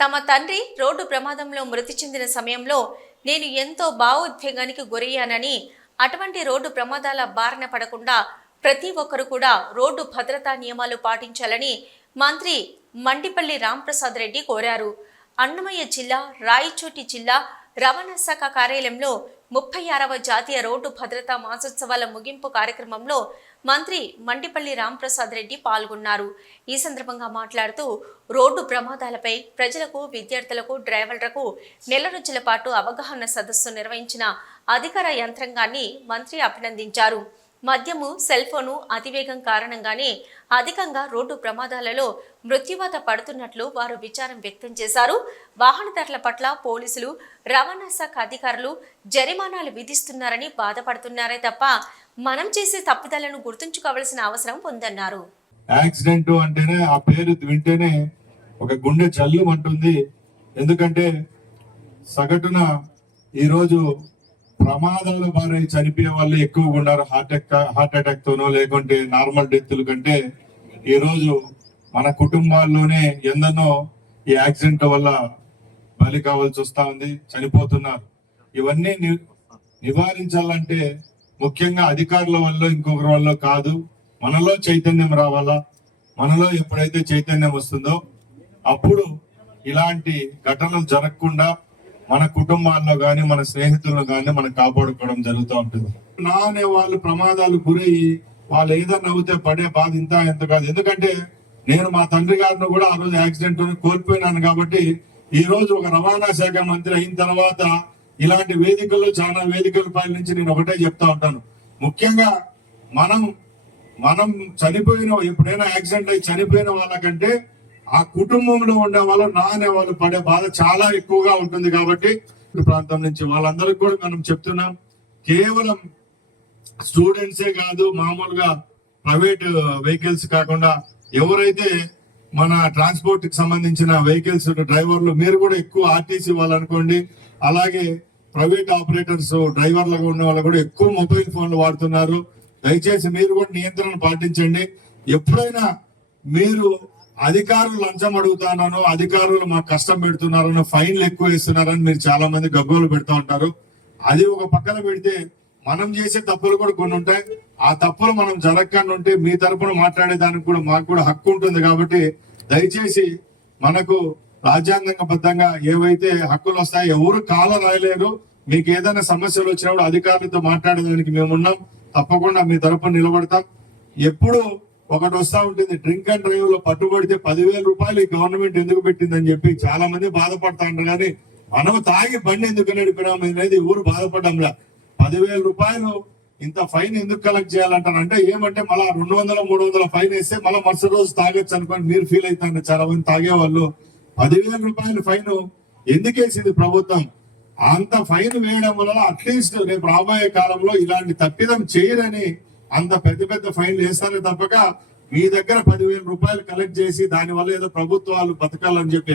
తమ తండ్రి రోడ్డు ప్రమాదంలో మృతి చెందిన సమయంలో నేను ఎంతో భావోద్వేగానికి గురయ్యానని అటువంటి రోడ్డు ప్రమాదాల బారిన పడకుండా ప్రతి ఒక్కరు కూడా రోడ్డు భద్రతా నియమాలు పాటించాలని మంత్రి మండిపల్లి రాంప్రసాద్ రెడ్డి కోరారు. అన్నమయ్య జిల్లా రాయచోటి జిల్లా రవాణా శాఖ కార్యాలయంలో ముప్పై ఆరవ జాతీయ రోడ్డు భద్రతా మాసోత్సవాల ముగింపు కార్యక్రమంలో మంత్రి మండిపల్లి రాంప్రసాద్ రెడ్డి పాల్గొన్నారు. ఈ సందర్భంగా మాట్లాడుతూ రోడ్డు ప్రమాదాలపై ప్రజలకు విద్యార్థులకు డ్రైవర్లకు నెల రోజుల పాటు అవగాహన సదస్సు నిర్వహించిన అధికార యంత్రాంగాన్ని మంత్రి అభినందించారు. మద్యము సెల్ ఫోను అతివేగం కారణంగానే అధికంగా రోడ్డు ప్రమాదాలలో మృత్యువాత పడుతున్నట్లు వారు విచారం వ్యక్తం చేశారు. వాహనదారుల పట్ల పోలీసులు రవాణా శాఖ అధికారులు జరిమానాలు విధిస్తున్నారని బాధపడుతున్నారే తప్ప మనం చేసే తప్పుదలను గుర్తుంచుకోవాల్సిన అవసరం ఉందన్నారు. యాక్సిడెంట్ అంటేనే ఆ పేరు వింటేనే ఒక గుండె జల్లు ఎందుకంటే సగటున ఈరోజు ప్రమాదాల బారి చనిపోయే వాళ్ళు ఎక్కువగా ఉన్నారు. హార్ట్ అటాక్ హార్ట్ అటాక్ తోనో లేకుంటే నార్మల్ డెత్తుల కంటే ఈరోజు మన కుటుంబాల్లోనే ఎందనో ఈ యాక్సిడెంట్ వల్ల బలి కావాల్సి వస్తా ఉంది చనిపోతున్నారు. ఇవన్నీ ని- నివారించాలంటే ముఖ్యంగా అధికారుల వల్ల ఇంకొకరి వల్ల కాదు. మనలో చైతన్యం రావాలా? మనలో ఎప్పుడైతే చైతన్యం వస్తుందో అప్పుడు ఇలాంటి ఘటనలు జరగకుండా మన కుటుంబాల్లో కానీ మన స్నేహితుల్లో కానీ మనం కాపాడుకోవడం జరుగుతూ ఉంటుంది. నా అనే వాళ్ళు ప్రమాదాలు గురయ్యి వాళ్ళు ఏదైనా అవుతే పడే బాధ ఇంత ఎంత కాదు. ఎందుకంటే నేను మా తండ్రి గారిని కూడా ఆ రోజు యాక్సిడెంట్ కోల్పోయినాను కాబట్టి ఈ రోజు ఒక రవాణా శాఖ మంత్రి అయిన తర్వాత ఇలాంటి వేదికల్లో చాలా వేదికల పై నుంచి నేను ఒకటే చెప్తా ఉంటాను. ముఖ్యంగా మనం మనం చనిపోయిన ఎప్పుడైనా యాక్సిడెంట్ అయి చనిపోయిన వాళ్ళకంటే ఆ కుటుంబంలో ఉండే వాళ్ళు నా అనే వాళ్ళు పడే బాధ చాలా ఎక్కువగా ఉంటుంది కాబట్టి ఈ ప్రాంతం నుంచి వాళ్ళందరికీ కూడా మనం చెప్తున్నాం. కేవలం స్టూడెంట్సే కాదు మామూలుగా ప్రైవేట్ వెహికల్స్ కాకుండా ఎవరైతే మన ట్రాన్స్పోర్ట్కి సంబంధించిన వెహికల్స్ డ్రైవర్లు మీరు కూడా ఎక్కువ ఆర్టీసీ వాళ్ళనుకోండి. అలాగే ప్రైవేట్ ఆపరేటర్స్ డ్రైవర్లుగా ఉన్న వాళ్ళు కూడా ఎక్కువ మొబైల్ ఫోన్లు వాడుతున్నారు. దయచేసి మీరు కూడా నియంత్రణ పాటించండి. ఎప్పుడైనా మీరు అధికారులు లంచం అడుగుతానో అధికారులు మాకు కష్టం పెడుతున్నారనో ఫైన్లు ఎక్కువ వేస్తున్నారని మీరు చాలా మంది గగ్గోలు పెడతా ఉంటారు. అది ఒక పక్కన పెడితే మనం చేసే తప్పులు కూడా కొన్ని ఉంటాయి. ఆ తప్పులు మనం జరగకుండా ఉంటే మీ తరపున మాట్లాడేదానికి కూడా మాకు కూడా హక్కు ఉంటుంది కాబట్టి దయచేసి మనకు రాజ్యాంగబద్ధంగా ఏవైతే హక్కులు వస్తాయో ఎవరు కాల రాయలేరు. మీకు ఏదైనా సమస్యలు వచ్చినప్పుడు అధికారులతో మాట్లాడేదానికి మేమున్నాం తప్పకుండా మీ తరపున నిలబడతాం. ఎప్పుడు ఒకటి వస్తా ఉంటుంది డ్రింక్ అండ్ డ్రైవ్లో పట్టుబడితే పదివేల రూపాయలు ఈ గవర్నమెంట్ ఎందుకు పెట్టిందని చెప్పి చాలా మంది బాధపడతా కానీ మనం తాగి బండి ఎందుకు నడిపినాం అనేది ఊరు బాధపడ్డంలా పదివేల రూపాయలు ఇంత ఫైన్ ఎందుకు కలెక్ట్ చేయాలంటారు? అంటే ఏమంటే మళ్ళీ రెండు వందల మూడు వందల ఫైన్ వేస్తే మళ్ళీ మరుసటి రోజు తాగొచ్చు అనుకోని మీరు ఫీల్ అవుతారు చాలా మంది తాగేవాళ్ళు. పదివేల రూపాయల ఫైన్ ఎందుకేసింది ప్రభుత్వం? అంత ఫైన్ వేయడం వల్ల అట్లీస్ట్ రేపు రాబోయే కాలంలో ఇలాంటి తప్పిదం చేయరని అంత పెద్ద పెద్ద ఫైన్లు వేస్తారే తప్పక మీ దగ్గర పదివేల రూపాయలు కలెక్ట్ చేసి దాని వల్ల ఏదో ప్రభుత్వాలు బతకాలని చెప్పి